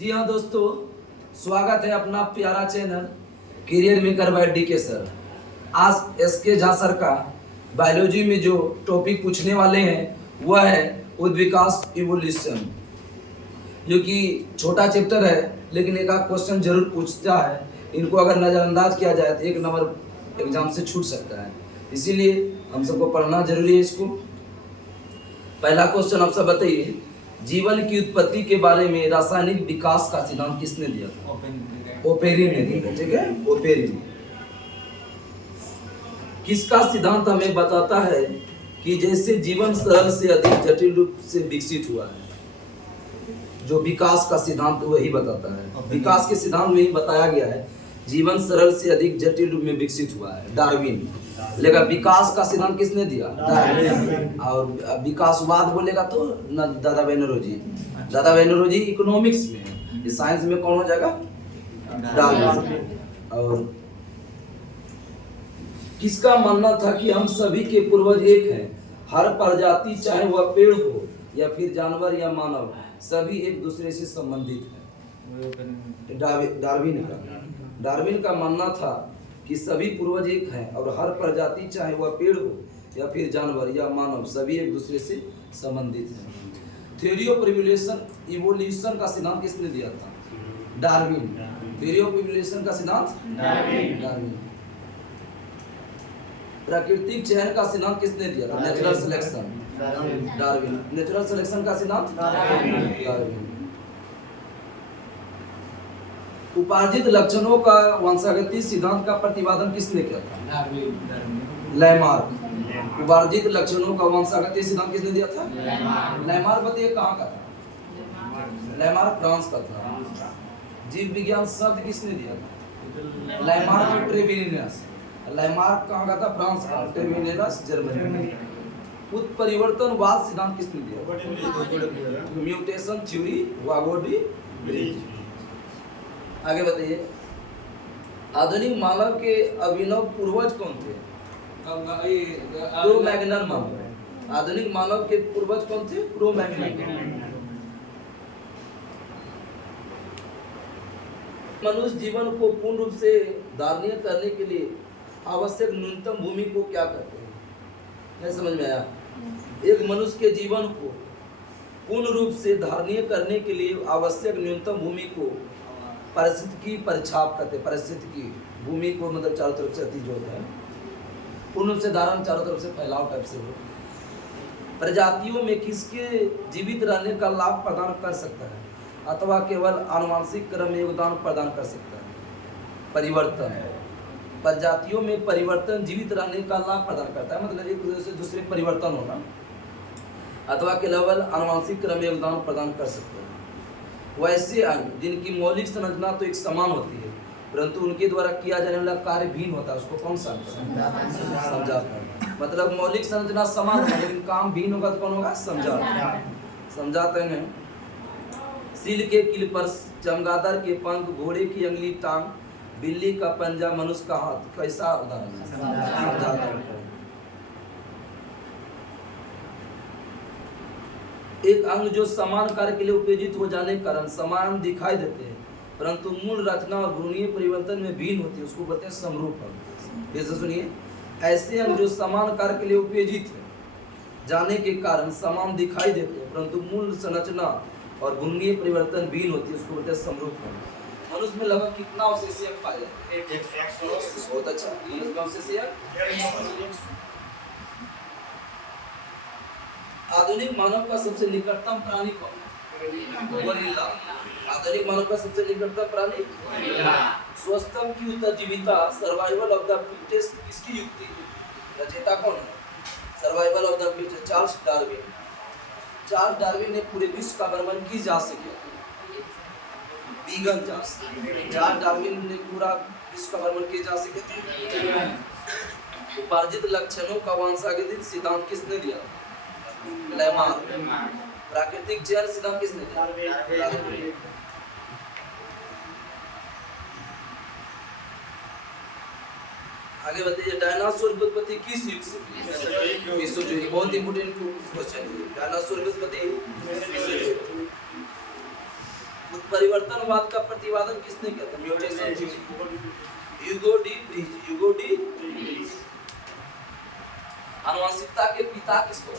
जी हाँ दोस्तों, स्वागत है अपना प्यारा channel career maker by DK sir. आज एसके झा सर का बायोलॉजी में जो टॉपिक पूछने वाले हैं वह है उद्विकास इवोल्यूशन, जो कि छोटा चैप्टर है लेकिन एक आध क्वेश्चन जरूर पूछता है। इनको अगर नज़रअंदाज किया जाए तो 1 नंबर एग्जाम से छूट सकता है, इसीलिए हम सबको पढ़ना जरूरी है इसको। पहला क्वेश्चन आप सब बताइए, जीवन की उत्पत्ति के बारे में रासायनिक विकास का सिद्धांत किसने दिया था? ओपेरिन ने दिया, ठीक है, ओपेरिन। किसका सिद्धांत हमें बताता है कि जैसे जीवन सरल से अधिक जटिल रूप से विकसित हुआ है? जो विकास का सिद्धांत वही बताता है। विकास के सिद्धांत में ही बताया गया है जीवन सरल से अधिक जटिल रूप में विकसित हुआ है, डार्विन। लेकिन विकास का सिद्धांत किसने दिया? डार्विन। और विकासवाद बोलेगा तो दादा बेनरोजी। दादा बेनरोजी इकोनॉमिक्स में है, इस साइंस में कौन हो जाएगा? डार्विन। और किसका मानना था कि हम सभी के पूर्वज एक हैं? हर प्रजाति, चाहे वह पेड़ हो या फिर जानवर या मानव, सभी एक दूसरे से संबंधित है। डार्विन का मानना था कि सभी पूर्वज एक हैं और हर प्रजाति, चाहे वह पेड़ हो या फिर जानवर या मानव, सभी एक दूसरे से संबंधित हैं। थ्योरी ऑफ इवोल्यूशन का सिद्धांत किसने दिया था? डार्विन। थ्योरी ऑफ इवोल्यूशन का सिद्धांत डार्विन। प्राकृतिक चयन का सिद्धांत किसने दिया था? Natural selection, Darwin. Natural selection का सिद्धांत डार्विन। उपार्जित लक्षणों का वंशागति सिद्धांत का प्रतिपादन किसने किया था? लैमार्क। उपार्जित लक्षणों का वंशागति सिद्धांत किसने दिया था? लैमार्क। बताइए कहाँ का था? लैमार्क फ्रांस का था। जीव विज्ञान शब्द किसने दिया था? लैमार्क और ट्रेविनियस। लैमार्क कहाँ का था? फ्रांस का। ट्रेविनियस जर्मनी। उत्परिवर्तनवाद सिद्धांत किसने दिया? म्यूटेशन थ्योरी, वागोडी ब्रिज। आगे बताइए, आधुनिक मानव के अभिनव पूर्वज कौन थे? क्रो-मैग्नन मानव। आधुनिक मानव के पूर्वज कौन थे? क्रो-मैग्नन। मनुष्य जीवन को पूर्ण रूप से धारणीय करने के लिए आवश्यक न्यूनतम भूमि को क्या कहते हैं? नहीं समझ में आया? एक मनुष्य के जीवन को पूर्ण रूप से धारणीय करने के लिए आवश्यक न्यूनतम भूमि को परिस्थिति की परिछाप कहते हैं। परिस्थिति की भूमि को मतलब चारों तरफ से अति जो होता है, पूर्ण रूप से धारण, चारों तरफ से फैलाव टाइप से हो। प्रजातियों में किसके जीवित रहने का लाभ प्रदान कर सकता है अथवा केवल आनुवंशिक क्रम में योगदान प्रदान कर सकता है? परिवर्तन। प्रजातियों में परिवर्तन जीवित रहने का लाभ प्रदान करता है, मतलब एक दूसरे से दूसरे परिवर्तन होना, अथवा केवल आनुवंशिक क्रम में योगदान प्रदान कर सकते हैं। वैसे अंग जिनकी मौलिक संरचना तो एक समान होती है परंतु उनके द्वारा किया जाने वाला कार्य भिन्न होता है, उसको कौन सा समझाता? मतलब मौलिक संरचना समान होगा लेकिन काम भिन्न होगा तो कौन होगा? समझाते हैं। सील के कील पर, चमगादड़ के पंख, घोड़े की अंगली टांग, बिल्ली का पंजा, मनुष्य का हाथ, कैसा उदाहरण है? समझाता है। एक अंग जो समान कार्य के लिए उपयोजित हो जाने के कारण समान दिखाई देते हैं परंतु मूल रचना और भ्रूणीय परिवर्तन में भिन्न होती है, उसको बोलते हैं समरूप अंग। जैसे सुनिए, ऐसे अंग जो समान कार्य के लिए उपयोजित है जाने के कारण समान दिखाई देते हैं परंतु मूल संरचना और भ्रूणीय परिवर्तन भिन्न होती है, उसको बोलते हैं समरूप अंग। मनुष्य में लगभग कितना अवशेषीय अंग पाया जाता है? बहुत अच्छा। अवशेषीय अंग। आधुनिक मानव का सबसे निकटतम प्राणी कौन है? गोरिल्ला। आधुनिक मानव का सबसे निकटतम प्राणी स्वस्तम की उत्तरजीविता, सर्वाइवल ऑफ द फिटेस्ट किसकी युक्ति है? रचयिता कौन है? Survival of the fittest, Charles Darwin. Charles Darwin ने पूरे विश्व का भ्रमण किस जहाज से किया? बीगल जहाज। चार्ल्स डार्विन ने पूरा विश्व का भ्रमण किस जहाज से किया? उपार्जित लक्षणों का वंशागतिक सिद्धांत किसने दिया? लैमार्क। प्राकृतिक चयन सिद्धांत किसने दिया? आगे बताइए, डायनासोर की उत्पत्ति किस युग से हुई? बहुत इंपोर्टेंट क्वेश्चन है। डायनासोर की उत्पत्ति उत्परिवर्तनवाद का प्रतिपादन किसने किया था? Mutation theory. Hugo de Vries. आनुवंशिकता के पिता किसको?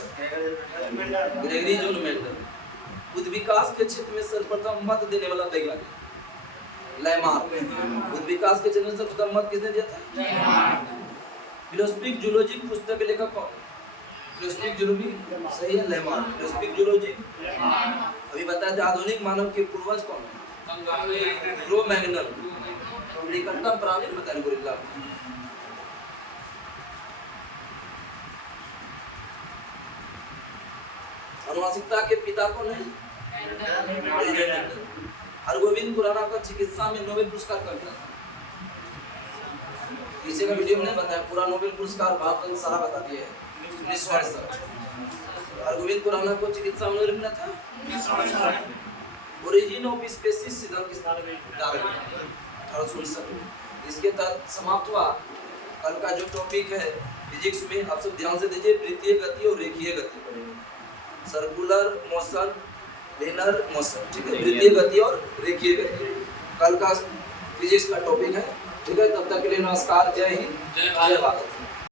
Gregory John Mendel. बुद्ध विकास के क्षेत्र में सर्वप्रथम मत देने वाला वैज्ञानिक लेमार्क। बुद्ध विकास के क्षेत्र में सर्वप्रथम मत किसने दिया था? फिलोसफिक जूलॉजी पुस्तक के लेखक कौन? फिलोसफिक जूलॉजी सही है, लेमार्क। फिलोसफिक जूलॉजी अभी बताया था। आधुनिक मानव के पूर्वज कौन है? Crow magnum. निकटतम प्राणी बताया गोरिल्ला। आनुवंशिकता के पिता कौन है? हरगोविंद खुराना का चिकित्सा में नोबेल पुरस्कार कब मिला था? पीछे का वीडियो में नहीं बताया, पूरा नोबेल पुरस्कार भारत सारा बता दिया है। 1968 हरगोविंद खुराना को चिकित्सा में नोबेल मिला था। ओरिजिन ऑफ स्पीसीज सिद्धांत किस डार्विन 1869। इसके तहत समाप्त हुआ। कल का जो टॉपिक है फिजिक्स में, आप सब ध्यान से दीजिए। वृत्तीय गति और रेखीय गति पढ़ेंगे। सर्कुलर मोशन, लिनियर मोशन, ठीक है। वृत्तीय गति और रेखीय गति कल का फिजिक्स का टॉपिक है, ठीक है। तब तक के लिए नमस्कार, जय हिंद, जय भारत।